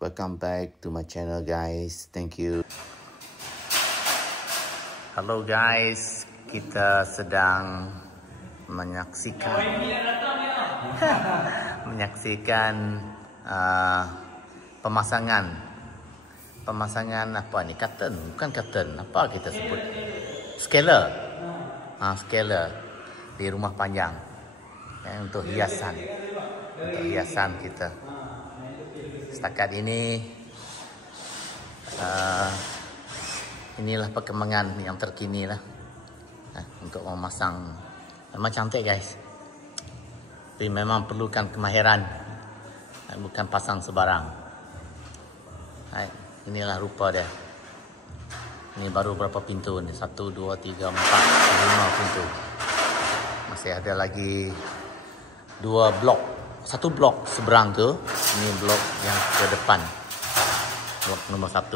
Welcome back to my channel, guys. Thank you. Halo guys, kita sedang menyaksikan pemasangan apa ni, curtain, bukan curtain, apa kita sebut, scaler, scaler di rumah panjang, untuk hiasan kita. Setakat ini inilah perkembangan yang terkini lah, untuk memasang. Memang cantik guys, tapi memang perlukan kemahiran, bukan pasang sebarang. Inilah rupa dia. Ini baru berapa pintu ni? 1, 2, 3, 4, 5 pintu. Masih ada lagi 2 blok. 1 blok seberang tu. Ini blok yang ke depan. Blok nomor 1.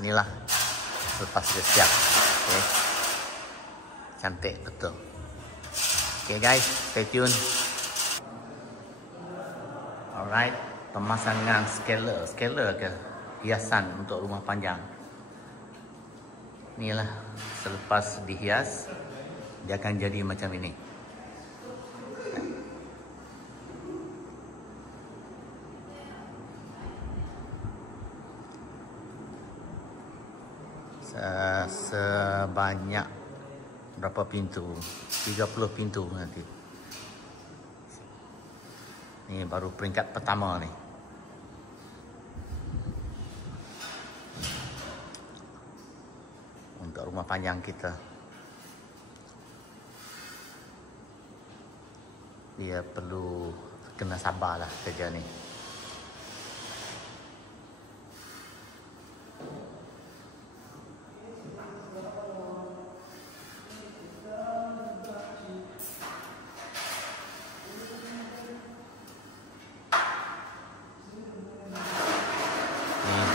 Inilah lepas dia siap. Okay. Cantik betul. Okay guys, stay tune. Alright, pemasangan scaler ke hiasan untuk rumah panjang. Inilah selepas dihias, dia akan jadi macam ini. Sebanyak berapa pintu? 30 pintu nanti. Ini baru peringkat pertama ni. Untuk rumah panjang kita. Dia perlu kena sabarlah kerja ni.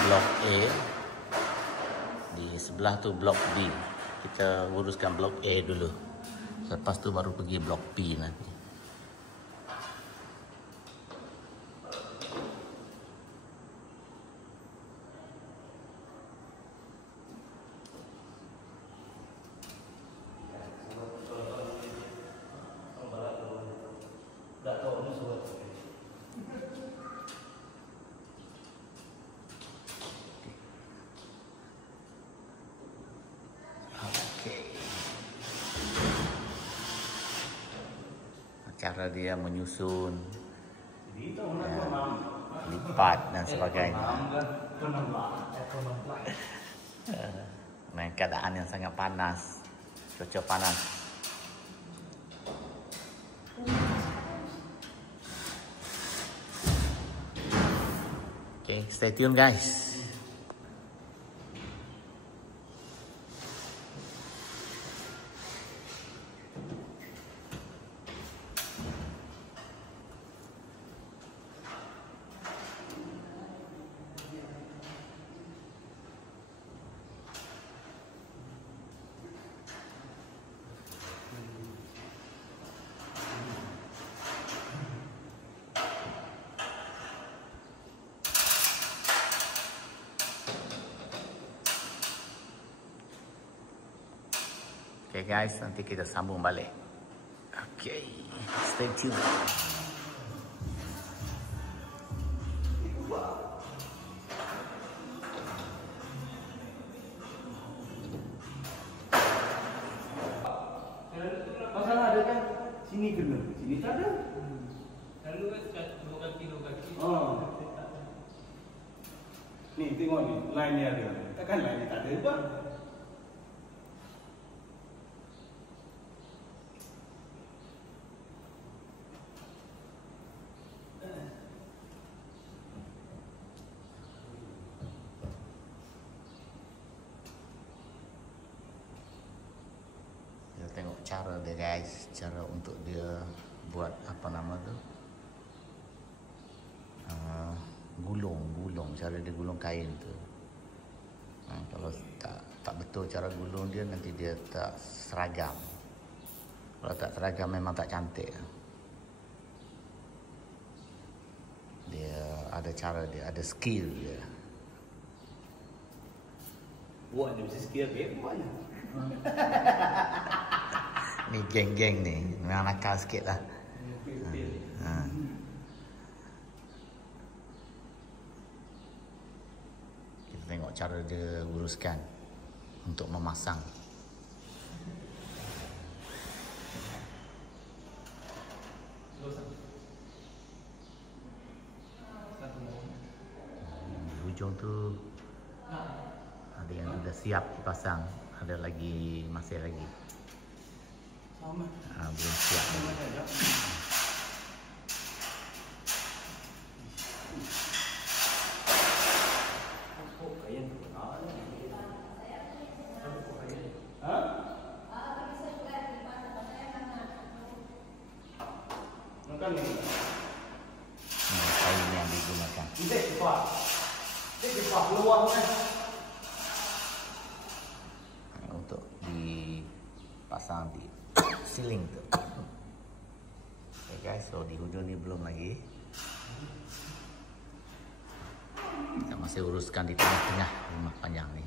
Blok A, di sebelah tu blok B. Kita uruskan blok A dulu, lepas tu baru pergi blok B nanti. Cara dia menyusun, lipat dan sebagainya. Dengan keadaan yang sangat panas, cuaca panas. Okay, stay tune guys. Okay guys, nanti kita sambung balik. Okay, stay tuned. Pasal ada kan sini kena, sini tak ada. Lalu kan dua kaki. Ni tengok ni, line ni ada. Takkan line ni tak ada juga. Tengok cara dia guys, cara untuk dia buat apa nama tu, gulung, cara dia gulung kain tu. Kalau tak betul cara gulung dia, nanti dia tak seragam. Kalau tak seragam memang tak cantik. Dia ada cara dia, ada skill dia. Buat dia mesti skill dia buat je. Ni geng-geng ni, memang nakal sikit lah. Kita tengok cara dia uruskan untuk memasang. Di hujung tu ada yang sudah siap dipasang, ada lagi, masih lagi. Sama. Belum siap lagi. Makan ni. Kain yang digunakan. Ini cepat. Ini cepat keluar kan. Untuk dipasang di ceiling tu. Okay guys, so di hujung ni belum lagi. Kita masih uruskan di tengah-tengah rumah panjang ni.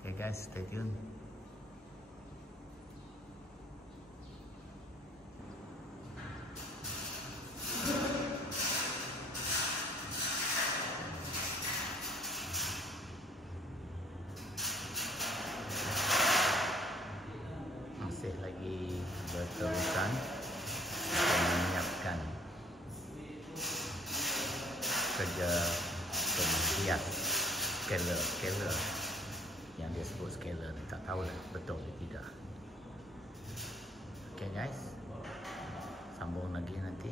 Okay guys, stay tuned. Masih lagi berterusan menyiapkan kerja pemanggian scaler yang dia sebut scaler ni, tak tahulah betul ke tidak. Okay guys, sambung lagi nanti.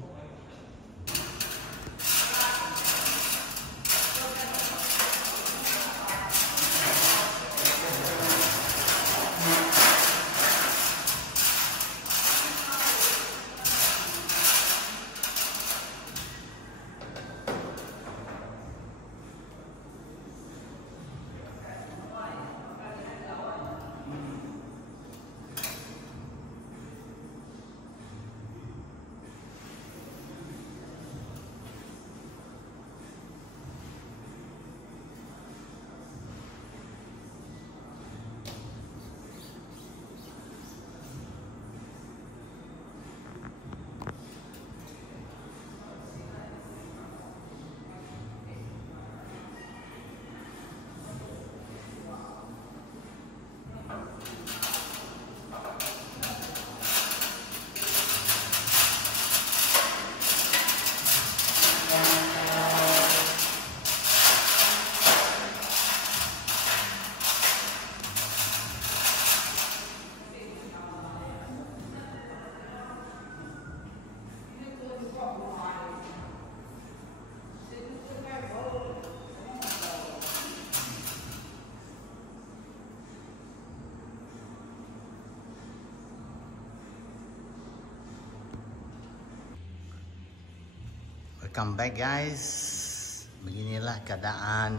Welcome back guys. Beginilah keadaan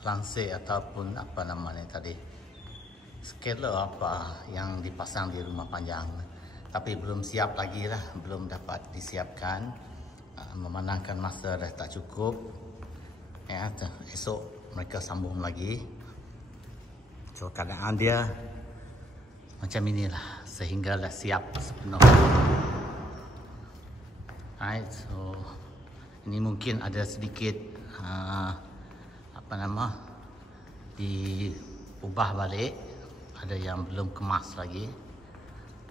lansir ataupun apa namanya tadi, scaler apa yang dipasang di rumah panjang. Tapi belum siap lagi lah, belum dapat disiapkan. Memandangkan masa dah tak cukup. Ya, esok mereka sambung lagi. So keadaan dia macam inilah sehinggalah siap sepenuhnya. Alright, so ini mungkin ada sedikit apa nama diubah balik, ada yang belum kemas lagi.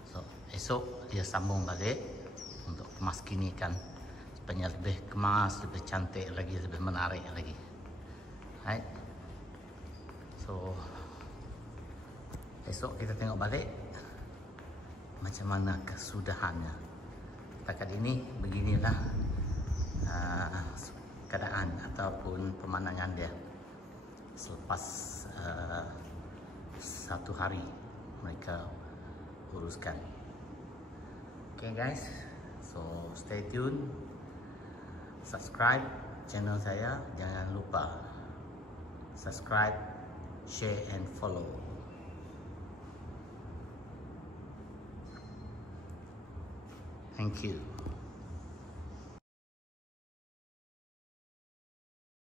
So esok dia sambung balik untuk kemas kini kan, supaya lebih kemas, lebih cantik lagi, lebih menarik lagi. Alright, so esok kita tengok balik macam mana kesudahannya. Setakat ini beginilah keadaan ataupun pemandangan dia selepas satu hari mereka uruskan. Okay guys, so stay tune, subscribe channel saya, jangan lupa subscribe, share and follow. Thank you.